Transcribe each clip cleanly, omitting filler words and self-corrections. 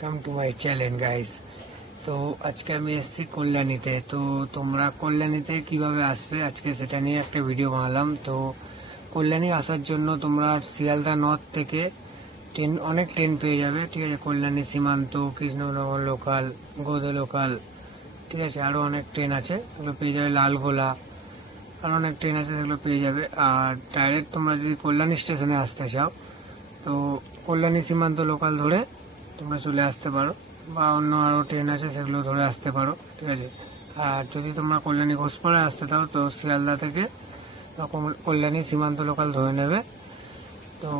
Come to my channel guys. তো আজকে আমি এসেছি কল্যাণীতে। তো তোমরা কল্যাণীতে কিভাবে আসবে আজকে সেটা নিয়ে একটা ভিডিও বানালাম। তো কল্যাণী আসার জন্য তোমরা শিয়ালদা নর্থ থেকে অনেক ট্রেন পেয়ে যাবে, ঠিক আছে। কল্যাণী সীমান্ত, কৃষ্ণনগর লোকাল, গোদে লোকাল, ঠিক আছে। আরও অনেক ট্রেন আছে, সেগুলো পেয়ে যাবে। লালগোলা আরও অনেক ট্রেন আছে, সেগুলো পেয়ে যাবে। আর ডাইরেক্ট তোমরা যদি কল্যাণী স্টেশনে আসতে চাও তো কল্যাণী সীমান্ত লোকাল ধরে তোমরা চলে আসতে পারো, বা অন্য আরও ট্রেন আছে সেগুলো ধরে আসতে পারো, ঠিক আছে। আর যদি তোমরা কল্যাণী ঘোষপাড়ায় আসতে চাও তো শিয়ালদা থেকে কল্যাণী সীমান্ত লোকাল ধরে নেবে। তো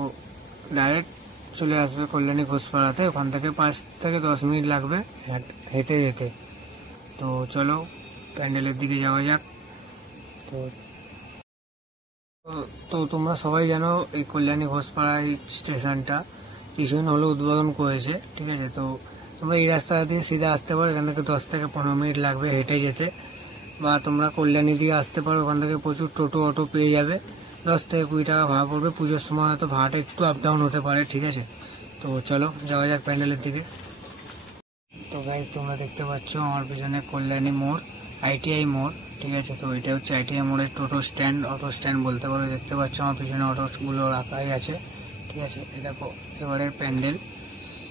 ডাইরেক্ট চলে আসবে কল্যাণী ঘোষপাড়াতে। ওখান থেকে 5 থেকে 10 মিনিট লাগবে হেঁটে যেতে। তো চলো প্যান্ডেলের দিকে যাওয়া যাক। তো তো তোমরা সবাই জানো এই কল্যাণী ঘোষপাড়া স্টেশনটা কিছুদিন হলো উদ্বোধন করেছে, ঠিক আছে। তো তোমরা এই রাস্তা দিয়ে সিধা আসতে পারো, এখান থেকে 10 থেকে 15 মিনিট লাগবে হেঁটে যেতে। বা তোমরা কল্যাণী দিয়ে আসতে পারো, ওখান থেকে প্রচুর টোটো অটো পেয়ে যাবে। 10 থেকে 20 টাকা ভাড়া পড়বে। পুজোর সময় হয়তো ভাড়াটা একটু আপ ডাউন হতে পারে, ঠিক আছে। তো চলো যাওয়া যাক প্যান্ডেলের দিকে। তো গাইজ তোমরা দেখতে পাচ্ছ আমার পিছনে কল্যাণী মোড়, ITI মোড়, ঠিক আছে। তো এটা হচ্ছে ITI মোড়ের টোটো স্ট্যান্ড, অটো স্ট্যান্ড বলতে পারো। দেখতে পাচ্ছ আমার পিছনে অটোগুলো রাখাই আছে, ঠিক আছে। এ দেখো এবারের প্যান্ডেল,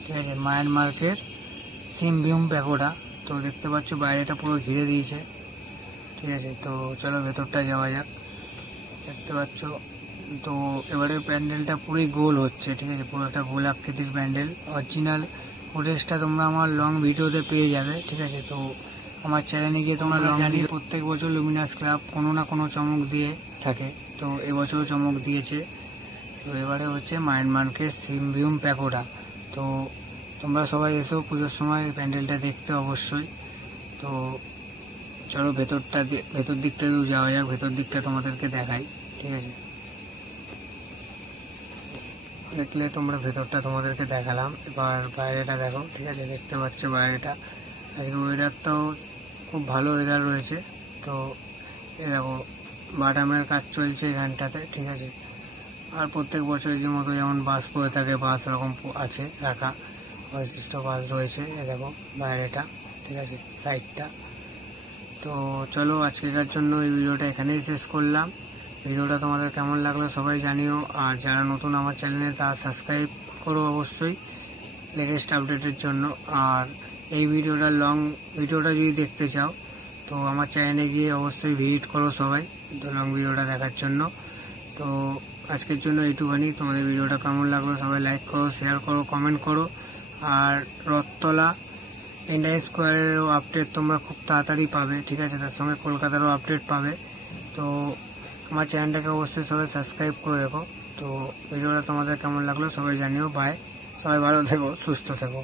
ঠিক আছে। মায়ের মার্কেট সিমভিউম প্যাগোডা। তো দেখতে পাচ্ছ বাইরেটা পুরো ঘিরে দিয়েছে, ঠিক আছে। তো চলো ভেতরটা যাওয়া যাক। দেখতে পাচ্ছ তো এবারের প্যান্ডেলটা পুরোই গোল হচ্ছে, ঠিক আছে। পুরো একটা গোল আকৃতির প্যান্ডেল। অরিজিনাল ফুটেজটা তোমরা আমার লং ভিডিওতে পেয়ে যাবে, ঠিক আছে। তো আমার চ্যানেলে গিয়ে তোমরা জানি প্রত্যেক বছর লুমিনাস ক্লাব কোনো না কোনো চমক দিয়ে থাকে। তো এবছরও চমক দিয়েছে। তো এবারে হচ্ছে মায়ের মার্কেট সিমভিউম প্যাগোডা। তো তোমরা সবাই এসো পুজোর সময় প্যান্ডেলটা দেখতে অবশ্যই। তো চলো ভেতর দিকটা যাওয়া যাক। ভেতর দিকটা তোমাদেরকে দেখাই, ঠিক আছে। দেখলে তোমরা ভেতরটা তোমাদেরকে দেখালাম। এবার বাইরেটা দেখো, ঠিক আছে। দেখতে পাচ্ছ বাইরেটা আজকে ওয়েদারটাও খুব ভালো ওয়েদার রয়েছে। তো এ দেখো বাদামের কাজ চলছে এখানটাতে, ঠিক আছে। আর প্রত্যেক বছরের মতো যেমন বাস পড়ে থাকে, বাস এরকম আছে রাখা, বৈশিষ্ট্য বাস রয়েছে। এ দেখো বাইরেটা, ঠিক আছে, সাইডটা। তো চলো আজকেকার জন্য এই ভিডিওটা এখানেই শেষ করলাম। ভিডিওটা তোমাদের কেমন লাগলো সবাই জানিও। আর যারা নতুন আমার চ্যানেলে তারা সাবস্ক্রাইব করো অবশ্যই লেটেস্ট আপডেটের জন্য। আর এই ভিডিওটা যদি দেখতে চাও তো আমার চ্যানেলে গিয়ে অবশ্যই ভিজিট করো সবাই লং ভিডিওটা দেখার জন্য। তো আজকের জন্য এইটুখানি। তোমাদের ভিডিওটা কেমন লাগলো সবাই লাইক করো, শেয়ার করো, কমেন্ট করো। আর রথতলা ইন্ডিয়ান স্কোয়ারেরও আপডেট তোমরা খুব তাড়াতাড়ি পাবে, ঠিক আছে। তার সঙ্গে কলকাতারও আপডেট পাবে। তো আমার চ্যানেলটাকে অবশ্যই সবাই সাবস্ক্রাইব করে রেখো। তো ভিডিওটা তোমাদের কেমন লাগলো সবাই জানিও। বাই, সবাই ভালো থেকো, সুস্থ থেকো।